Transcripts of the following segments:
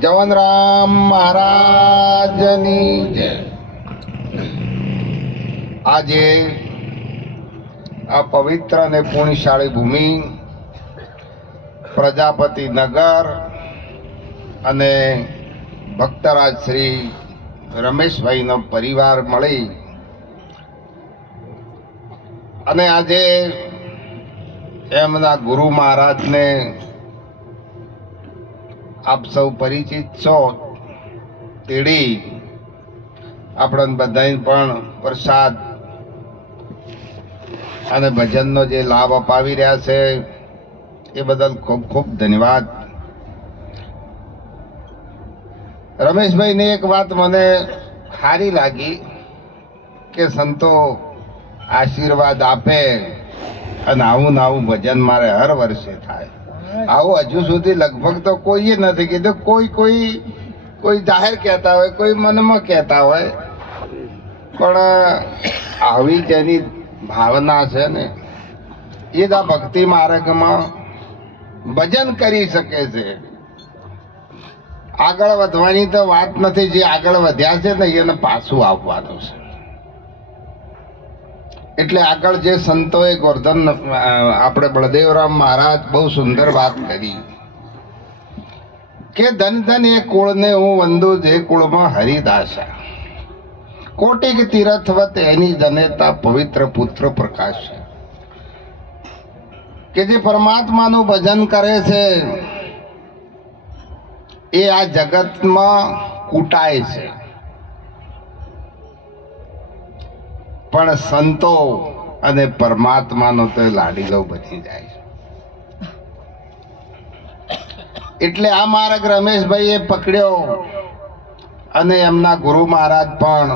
જવનરામ મહારાજની જય. આજે આ પવિત્ર અને પુણ્યશાળી ભૂમિ પ્રજાપતિ નગર અને ભક્તરાજ શ્રી રમેશભાઈનો પરિવાર મળી અને આજે એમના ગુરુ મહારાજને આપ સૌ પરિચિત છો તેડી આપણને બધાને પણ પ્રસાદ અને ભજનનો જે લાભ અપાવી રહ્યા છે એ બદલ ખૂબ ખૂબ ધન્યવાદ. રમેશભાઈની એક વાત મને સારી લાગી કે સંતો આશીર્વાદ આપે અને આવું ને આવું ભજન મારે હર વર્ષે થાય. આવું હજુ સુધી લગભગ તો કોઈએ નથી કીધું. કોઈ જાહેર કહેતા હોય, કોઈ મનમાં કહેતા હોય, પણ આવી જેની ભાવના છે ને એ જ આ ભક્તિ માર્ગમાં ભજન કરી શકે છે. આગળ વધવાની તો વાત નથી, જે આગળ વધ્યા છે ને એને પાછું આવવાનું છે. એટલે આગળ જે સંતોએ ગોરધન આપણે બળદેવરામ મહારાજ બહુ સુંદર વાત કરી કે ધન ધન એ કુળને હું વંદુ જે કુળમાં હરિદાસા, કોટિક તીરથવત એની જનેતા પવિત્ર પુત્ર પ્રકાશ. કે જે પરમાત્માનું ભજન કરે છે એ આ જગતમાં કૂટાય છે, પણ સંતો અને પરમાત્માનો તો લાડીલો બની જાય છે. એટલે આ માર્ગ રમેશભાઈએ પકડ્યો અને એમના ગુરુ મહારાજ પણ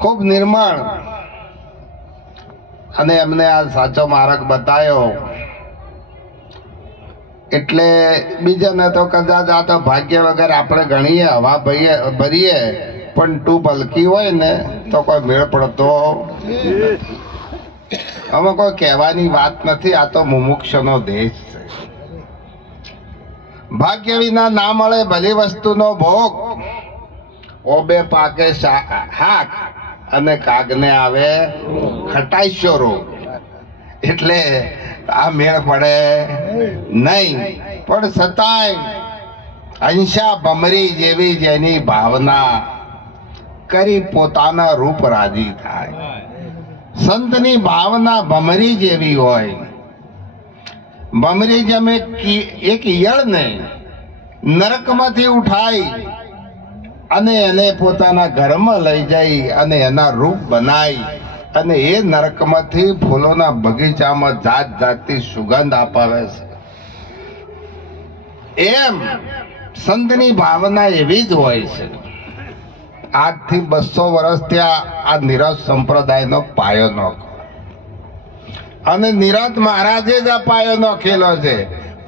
ખૂબ નિર્મળ અને એમને આ સાચો માર્ગ બતાવ્યો. એટલે બીજાને તો કદાચ આ તો ભાગ્ય વગર આપણે ગણીએ, હવા ભરીએ, પણ ટુ બલકી હોય ને તો કોઈ મેળ પડતો નથી. હવે કોઈ કહેવાની વાત નથી, આ તો મુમુક્ષનો દેશ છે. ભાગ્ય વિના ના મળે ભલી વસ્તુનો ભોગ, ઓબે પાકે હાક અને કાગને આવે ખટાઈશો રોગ. એટલે આ મેળ પડે નહીં, પણ છતાંય અંશા ભમરી જેવી જેની ભાવના કરી પોતાના રૂપ રાજી થાય. સંતની ભાવના ભમરી જેવી હોય. ભમરી જેમ એક ઈયળને નરકમાંથી ઉઠાઈ અને એને પોતાના ઘરમાં લઈ જઈ અને એના રૂપ બનાવી અને એ નરકમાંથી ફૂલોના બગીચામાં જાત જાતની સુગંધ અપાવે છે. એમ સંતની ભાવના એવી જ હોય છે. આજથી 200 વર્ષ ત્યાં આ નિરજ સંપ્રદાયનો પાયો નોખ્યો અને નિરજ મહારાજે જ આ પાયો નોખેલો છે,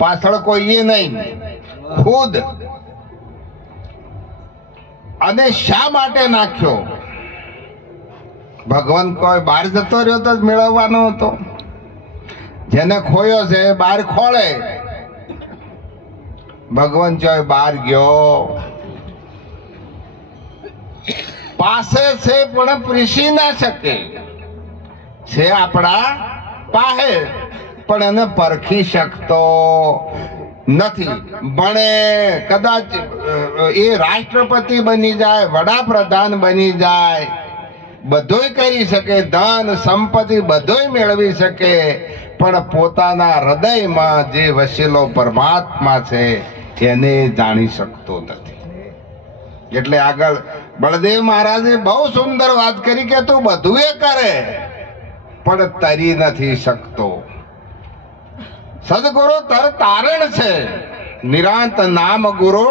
પાછળ કોઈએ નહીં, ખુદ. અને શા માટે નાખ્યો? ભગવાન કોઈ બહાર જતો રહ્યો તો જ મેળવવાનો હતો. જેને ખોયો છે એ બહાર ખોળે. ભગવાન ચોય બહાર ગયો, પાસે છે પણ પ્રીસી ના શકે. છે આપણા પાસે પણ એને પરખી શકતો નથી. ભણે કદાચ એ રાષ્ટ્રપતિ બની જાય, વડાપ્રધાન બની જાય, બધુંય કરી શકે, ધન સંપત્તિ બધુંય મેળવી શકે, પણ પોતાના હૃદયમાં જે વસેલો પરમાત્મા છે એને જાણી શકતો નથી. એટલે આગળ બળદેવ મહારાજે બહુ સુંદર વાત કરી કે તું બધું એ કરે પણ તરી નથી શકતો. સદગુરુ તર તારણ છે, નિરાંત નામ ગુરુ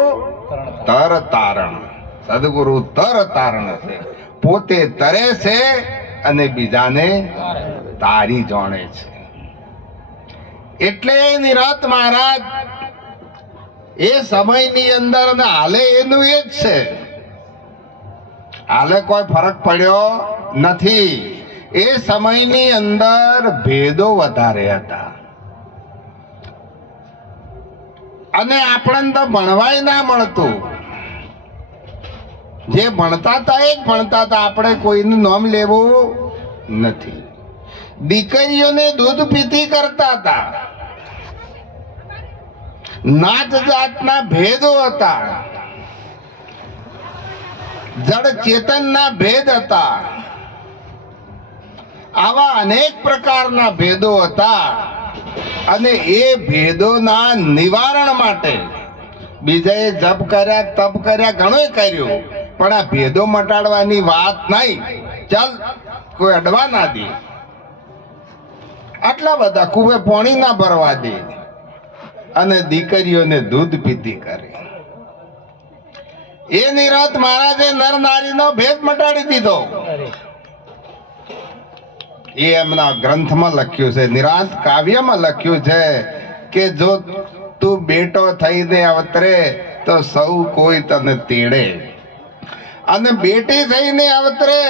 તર તારણ. સદગુરુ તર તારણ છે, પોતે તરે છે અને બીજાને તારી જાણે છે. એટલે નિરાંત મહારાજ એ સમયની અંદર અને હાલે એનું એ જ છે. હાલે કોઈ ફરક પડ્યો નથી. એ સમયની અંદર ભેદો વધારે હતા. અને આપણને તો ભણવાય ના મળતું. જે ભણતા હતા એ જ ભણતા હતા, આપણે કોઈનું નામ લેવું નથી. દીકરીઓને દૂધ પીતી કરતા હતા, નાત જાતના ભેદો હતા, જડ ચેતનના ભેદ હતા, આવા અનેક પ્રકારના ભેદો હતા. અને એ ભેદોના નિવારણ માટે બીજાએ જપ કર્યા, તપ કર્યા, ઘણું કર્યું, પણ આ ભેદો મટાડવાની વાત નહીં. ચાલ કોઈ અડવા ના દે, આટલા બધા કુવે પાણી ના ભરવા દે, અને દીકરીઓને દૂધ પીતી કરે. એ નિરત મહારાજે નર નારીનો ભેદ મટાડી દીધો. એ એમના ગ્રંથમાં લખ્યું છે, નિરાંત કાવ્યમાં લખ્યું છે કે જો તું બેટો થઈને અવતરે તો સૌ કોઈ તને તેડે, અને બેટી થઈને અવતરે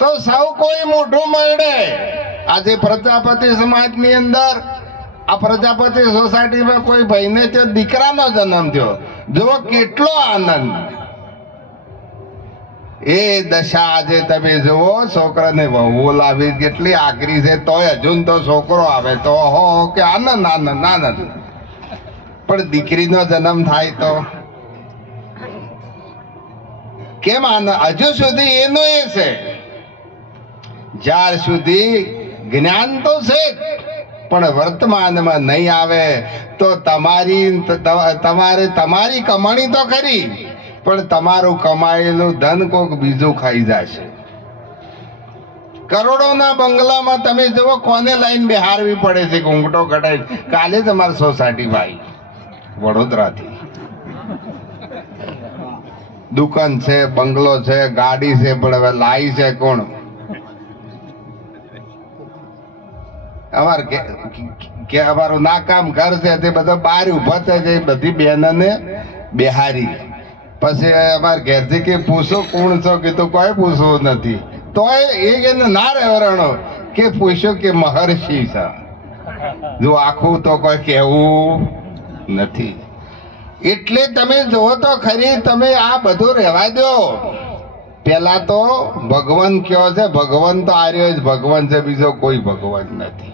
તો સૌ કોઈ મોઢું મળે. આજે પ્રજાપતિ સમાજની અંદર, આ પ્રજાપતિ સોસાયટીમાં કોઈ ભાઈને ત્યાં દીકરાનો જન્મ થયો, જો કેટલો આનંદ. એ દશા આજે તમે જુઓ, છોકરાને વહુ લાવી કેટલી આકરી છે, તોય હજુ તો છોકરો આવે તો હો કે આનંદ આનંદ આનંદ. પણ દીકરીનો જન્મ થાય તો કેમ આનંદ? હજુ સુધી એનું એ છે. જ્યાર સુધી જ્ઞાન તો છે પણ વર્તમાનમાં નહીં આવે તો તમારે તમારી કમાણી તો ખરી, પણ તમારું કમાયેલું ધન કોક બીજું ખાઈ જશે. કરોડોના બંગલામાં તમે જુઓ કોને લાઈન બેહારવી પડે છે, ઘૂંઘટો કઢાઈ. કાલે જ અમારી સોસાયટી ભાઈ વડોદરાથી, દુકાન છે, બંગલો છે, ગાડી છે, પણ હવે લાઈ છે કોણ? અમારું નાકામ ઘર છે, તે બધા બહાર ઉભા થાય છે, બધી બહેનોને બેહારી. પછી અમારા ઘેરથી કે પૂછો કોણ છો, કે તો કોઈ પૂછવું નથી. તો એ ના રહેવાનો કે પૂછ્યો કે મહર્ષિ છે. જો આખું તો કોઈ કહેવું નથી. એટલે તમે જુઓ તો ખરી, તમે આ બધું રહેવા દો. પેલા તો ભગવાન કયો છે, ભગવાન તો આર્યો જ ભગવાન છે, બીજો કોઈ ભગવાન નથી.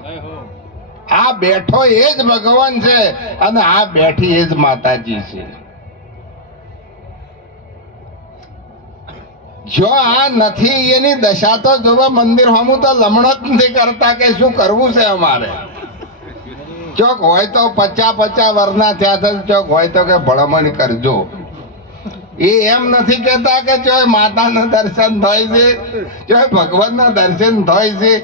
આ બેઠો એ જ ભગવાન છે, અને આ બેઠી એ જ માતાજી છે. જો આ નથી એની દશા તો જોવા મંદિર હમું તો લમણો જ નથી કરતા કે શું કરવું છે અમારે. ચોક હોય તો 50 વર્ષના થયા છે, ચોક હોય તો કે ભળમણ કરજો. એ એમ નથી કેતા કે જો માતાના દર્શન થાય છે, જો ભગવાનના દર્શન થાય છે.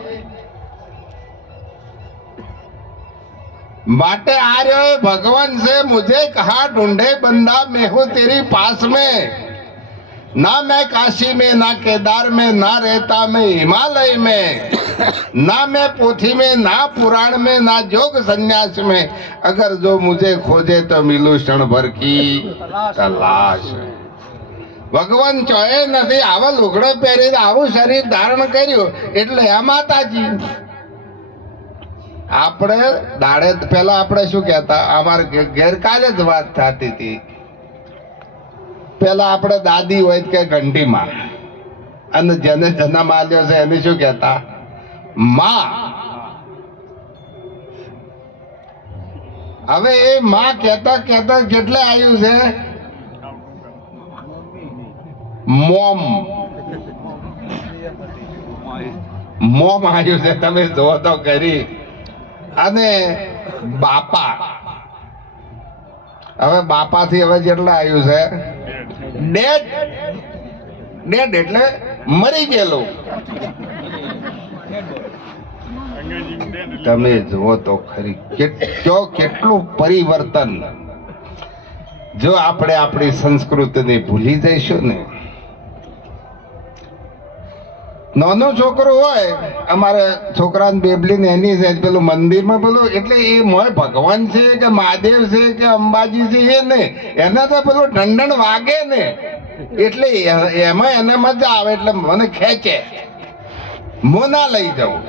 માટે આ રહ્યો ભગવાન છે. મુझे कहा ढूंढे बंदा मैं हूं तेरी पास में, ना मैं काशी में, ना केदार में, ना रहता मैं हिमालय में, ना मैं पोथी में, ना पुराण में, ना जोग संन्यास में, अगर जो मुझे खोजे तो मिलूं क्षण भर की तलाश. ભગવાન ચોય નથી. આવા લુગડો પહેરી આવું શરીર ધારણ કર્યું એટલે આ માતાજી. આપણે દાડે પેલા આપણે શું કહેતા, અમારે ગેરકાલે જ વાત થતી હતી. પેલા આપણે દાદી હોય કે ઘંટીમાં, અને જેને જન્મ આલ્યો છે એને શું કહેતા, માં. હવે એ માં કહેતા કહેતા કેટલે આવ્યું છે મોમ. મોમ આવ્યું છે, તમે જુઓ તો કરી. અને બાપા, હવે બાપા થી હવે જેટલા આવ્યું છે ડેડ. ડેડ એટલે મરી ગયેલું. તમે જુઓ તો ખરી કેટલું પરિવર્તન. જો આપણે આપણી સંસ્કૃતિને ભૂલી જઈશું ને. નાનો છોકરો હોય, અમારે છોકરાને બેબલી ને એની છે, પેલું મંદિરમાં પેલું એટલે એ મોય ભગવાન છે કે મહાદેવ છે કે અંબાજી છે એ ને, એને તો પેલું ઢંઢણ વાગે ને, એટલે એમાં એને મજા આવે, એટલે મને ખેંચે. હું ના લઈ જાઉં.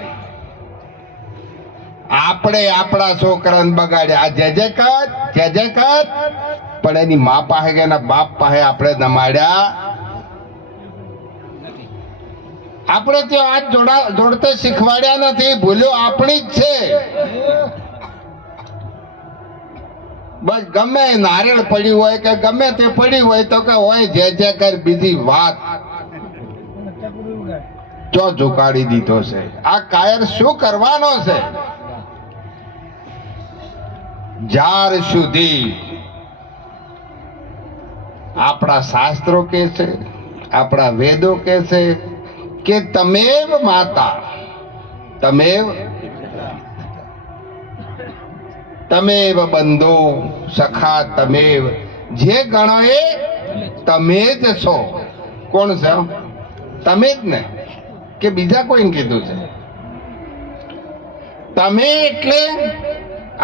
આપણે આપણા છોકરાને બગાડ્યા. આ જે જે કર પણ એની મા પાસે કે એના બાપ પાસે આપણે નમાડ્યા. આપણે ત્યાં હાથ જોડતે શીખવાડ્યા નથી. ભૂલ્યો આપણી જ છે. બસ ગમે નારિયેળ પડ્યું હોય કે ગમે તે પડ્યું હોય તો કે હોય જે કર, બીજી વાત ચો ઝુકાડી દીધો છે. આ કાયર શું કરવાનો છે? જ્યાર સુધી આપણા શાસ્ત્રો કે છે, આપણા વેદો કે છે કે તમેવ માતા તમેવ બંધો સખા તમેવ, જે ગણો એ તમે જ છો. કોણ છે? તમે જ ને, કે બીજા કોઈને કીધું છે? તમે એટલે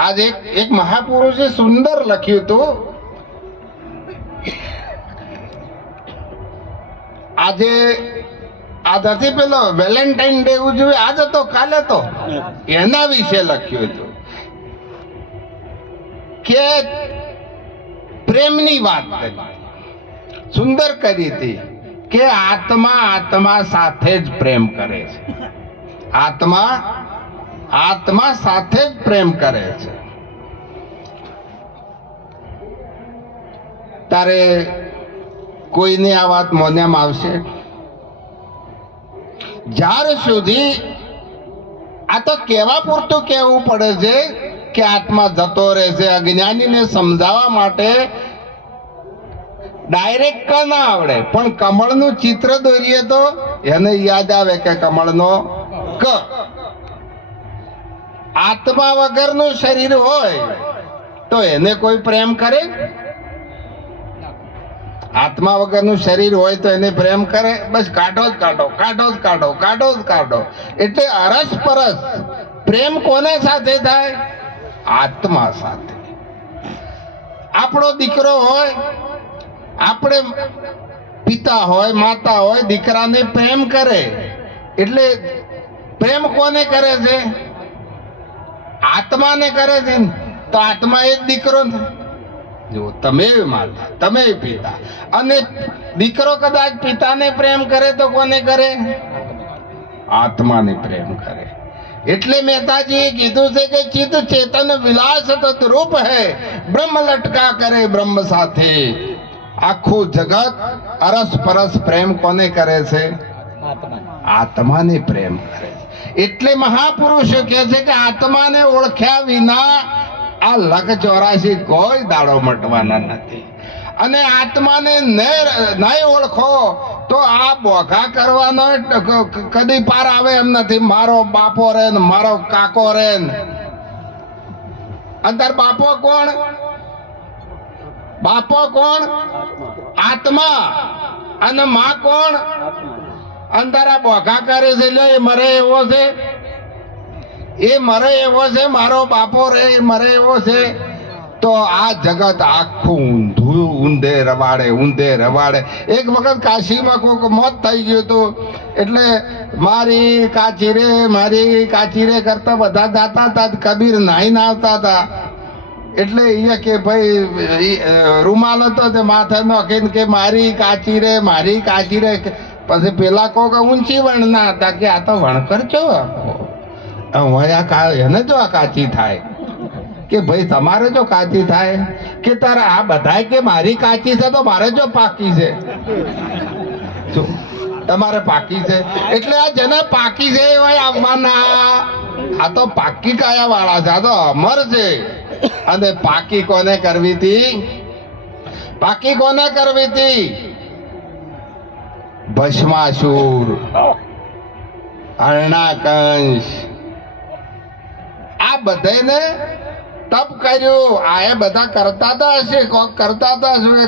આજે એક મહાપુરુષે સુંદર લખ્યું હતું. આજે આ નથી પેલો વેલેન્ટાઇન ડે ઉજવે, આજ હતો કાલે તો એના વિશે લખ્યું હતું કે પ્રેમની વાત કરી, સુંદર કરી હતી કે આત્મા સાથે જ પ્રેમ કરે છે. આત્મા સાથે જ પ્રેમ કરે છે. તારે કોઈને આ વાત મોનેમાં આવશે? જ્યાર સુધી આ તો કહેવા પૂરતું કહેવું પડે છે કે આત્મા જતો રહેશે. અજ્ઞાનીને સમજાવવા માટે ડાયરેક્ટ ક ના આવડે, પણ કમળનું ચિત્ર દોરીએ તો એને યાદ આવે કે કમળનો ક. આત્મા વગરનું શરીર હોય તો એને કોઈ પ્રેમ કરે? આત્મા વગરનું શરીર હોય તો એને પ્રેમ કરે? બસ કાઢો જ કાઢો. એટલે અરસ પરસ પ્રેમ કોને સાથે થાય? આત્મા સાથે. આપણો દીકરો હોય, આપણે પિતા હોય, માતા હોય, દીકરાને પ્રેમ કરે. એટલે પ્રેમ કોને કરે છે? આત્માને કરે છે. તો આત્મા એ જ દીકરો ને. જો તમે માતા, તમે પિતા, અને દીકરો કદાચ પિતાને પ્રેમ કરે તો કોને કરે? આત્માને પ્રેમ કરે. એટલે મહેતાજીએ કીધું છે કે ચિત્ત ચેતન વિલાસ તત્રૂપ હૈ, બ્રહ્મ લટકા કરે બ્રહ્મ સાથે. આખું જગત અરસ પરસ પ્રેમ કોને કરે છે? આત્માને પ્રેમ કરે છે. એટલે મહાપુરુષો કહે છે કે આત્માને ઓળખ્યા વિના આ લખ 84 કોઈ દાડો મટવાના નથી. અને આત્માને નહીં ઓળખો તો આ બોઘા કરવાનો કદી પાર આવે એમ નથી. મારો બાપો રે ને મારો કાકો રે ને. અંતર બાપો કોણ? આત્મા. અને માં કોણ? અંદર આ બોઘા કરે છે એટલે એ મરે એવો છે. મારો બાપો રે મરે એવો છે. તો આ જગત આખું ઊંધે રવાડે. એક વખત કાશીમાં કોઈક મોત થઈ ગયું હતું. એટલે મારી કાચી રે કરતા બધા જાતા હતા. કબીર નાહીને આવતા હતા. એટલે અહીંયા કે ભાઈ રૂમાલ હતો તે માથે નોખીને કે મારી કાચી રે. પછી પેલા કોક ઊંચી વણના હતા કે આ તો વણકર છો, એને જો આ કાચી થાય કે ભાઈ તમારે જો કાચી થાય કે તારે આ બધા કે મારી કાચી છે તો મારે જો પાકી છે. તમારે પાકી છે એટલે આ જેને પાકી છે એવા આવવાના. આ તો પાકી કાયા વાળા છે, આ તો અમર છે. અને પાકી કોને કરવી હતી? ભસ્માસુર, હરણાકંશ, આ બધાને તપ કર્યું. આ એ બધા કરતા હતા હશે કે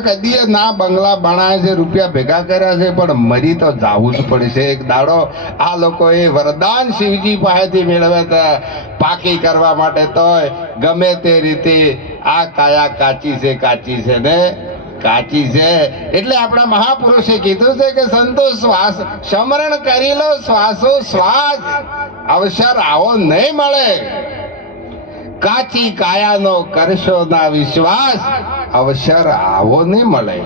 કદી ના બંગલા બનાવે છે, રૂપિયા ભેગા કર્યા છે, પણ મરી તો જવું જ પડશે એક દાડો. આ લોકોએ વરદાન શિવજી પાસેથી મેળવ્યા હતા પાકી કરવા માટે. તોય ગમે તે રીતે આ કાયા કાચી છે. એટલે આપણા મહાપુરુષે કીધું છે કે સંતો શ્વાસ સમરણ કરી લો, શ્વાસો શ્વાસ. અવસર આવો નહીં મળે કાચી કાયાનો કરશો ના વિશ્વાસ, અવસર આવો નહીં મળે.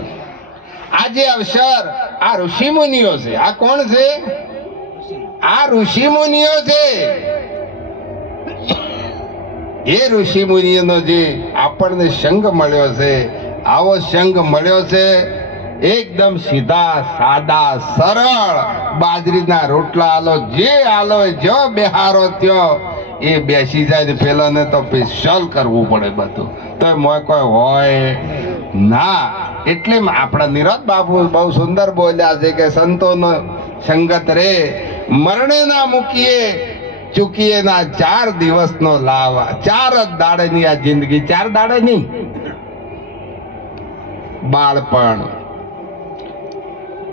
આજે અવસર આ ઋષિ મુનિઓ છે. આ કોણ છે? આ ઋષિ મુનિઓ છે. એ ઋષિ મુનિઓનો જે આપણને સંગ મળ્યો છે, આવો સંગ મળ્યો છે. એકદમ સીધા સાદા સરળ બાજરીના રોટલા આલો, જે આલો જો બેહારો ત્યો એ બેસી જાય ને પેલાને તો સ્પેશિયલ કરવું પડે બધું, તો મોય કોઈ હોય ના. એટલે આપણા નિરત બાપુ બહુ સુંદર બોલ્યા છે કે સંતોનો સંગત રે મરણે ના મૂકીએ, ચૂકીએ ના 4 દિવસનો લાભ. 4 જ દાડેની આ જિંદગી, 4 દાડે નહીં. બાળપણ,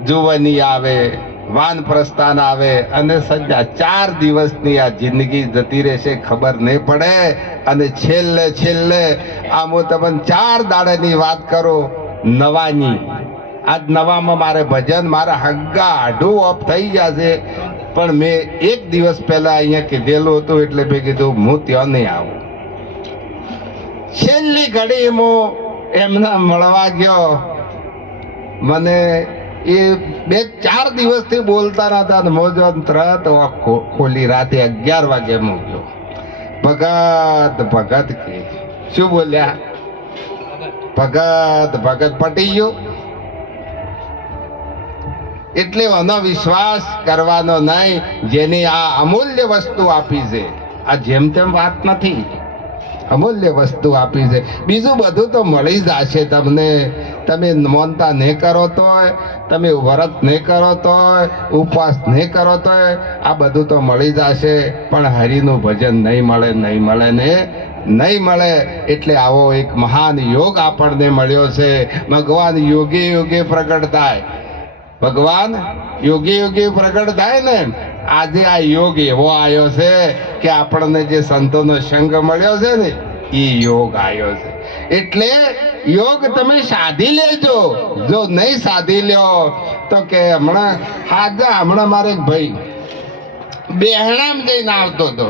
જુવાની આવે, વાનપ્રસ્થાન આવે અને સજા 4 દિવસની આ જિંદગી જતી રહેશે, ખબર નહીં પડે. અને છેલ્લે છેલ્લે આમ હું તમને 4 દાડાની વાત કરું નવાની. આજ નવામાં મારે ભજન મારા હગ્ગા આઢું ઓફ થઈ ગયા છે, પણ મેં 1 દિવસ પહેલા અહીંયા કીધેલું હતું એટલે મેં કીધું હું ત્યાં નહીં આવું. છેલ્લી ઘડી હું એમના મળવા ગયો. મને એ 2-4 દિવસથી બોલતા નતા, મોજો તરત ખોલી રાતે 11 વાગે મૂક્યો. ભગત ભગત કે શું બોલ્યા? ભગત ભગત પટી ગયો. એટલે આનો વિશ્વાસ કરવાનો નહીં, જેની આ અમૂલ્ય વસ્તુ આપી છે. આ જેમ તેમ વાત નથી, અમૂલ્ય વસ્તુ આપી છે. બીજું બધું તો મળી જશે તમને. તમે માનતા નહીં કરો તોય, તમે વ્રત નહીં કરો તોય, ઉપવાસ નહીં કરો તોય આ બધું તો મળી જશે, પણ હરિનું ભજન નહીં મળે, નહીં મળે ને નહીં મળે. એટલે આવો એક મહાન યોગ આપણને મળ્યો છે. ભગવાન યોગે યોગે પ્રગટ થાય. ભગવાન યોગે યોગે પ્રગટ થાય ને. આજે આ યોગ એવો આવ્યો છે કે આપણને જે સંતોનો સંગ મળ્યો છે ને એ યોગ આવ્યો છે. એટલે યોગ તમે સાધી લેજો. જો નહીં સાધી લ્યો તો કે હમણાં મારે એક ભાઈ બેહણામ જઈને આવતો હતો.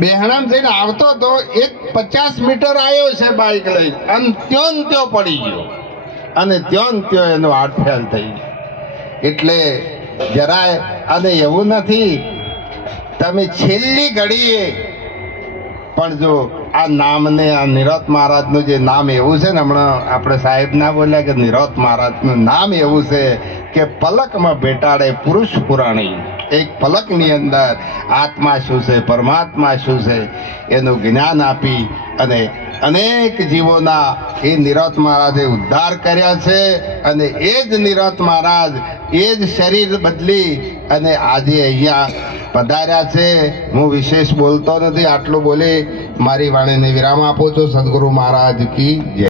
બેહણામ જઈને આવતો હતો, એક 50 મીટર આવ્યો છે બાઈક લઈ, અને ત્યો પડી ગયો, અને ત્યો એનો હાથ ફેલ થઈ ગયો. એટલે જરાય, અને એવું નથી તમે છેલ્લી ઘડીએ પણ જો આ નામને, આ નિરત મહારાજનું જે નામ એવું છે ને, હમણાં આપણે સાહેબ ના બોલ્યા કે નિરત મહારાજનું નામ એવું છે કે પલકમાં બેટાડે પુરુષ પુરાણી. એક પલકની અંદર આત્મા શું છે, પરમાત્મા શું છે એનું જ્ઞાન આપી અને અનેક જીવોના એ નિરત મહારાજે ઉદ્ધાર કર્યા છે. અને એ જ નિરત મહારાજ એ જ શરીર બદલી અને આજે અહીંયા પધાર્યા છે. હું વિશેષ બોલતો નથી, આટલું બોલી મારી વાણીને વિરામ આપું છું. સદગુરુ મહારાજ કી જય.